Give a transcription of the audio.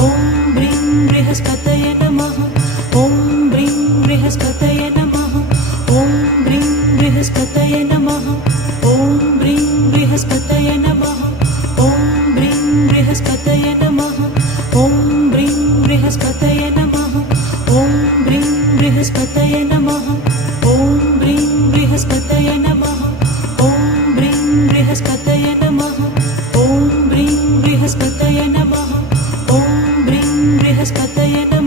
ॐ ब्रीं बृहस्पतये नमः। ॐ ब्रीं बृहस्पतये नमः। ॐ ब्रीं बृहस्पतये नमः। ॐ ब्रीं बृहस्पतये नमः। ॐ ब्रीं बृहस्पतये नमः। ॐ ब्रीं बृहस्पतये नमः। ॐ ब्रीं बृहस्पतये नमः। ॐ ब्रीं बृहस्पतये नमः। ॐ ब्रीं बृहस्पतये नमः। ॐ ब्रीं बृहस्पतये नमः। ॐ ब्रीं बृहस्पतये नमः।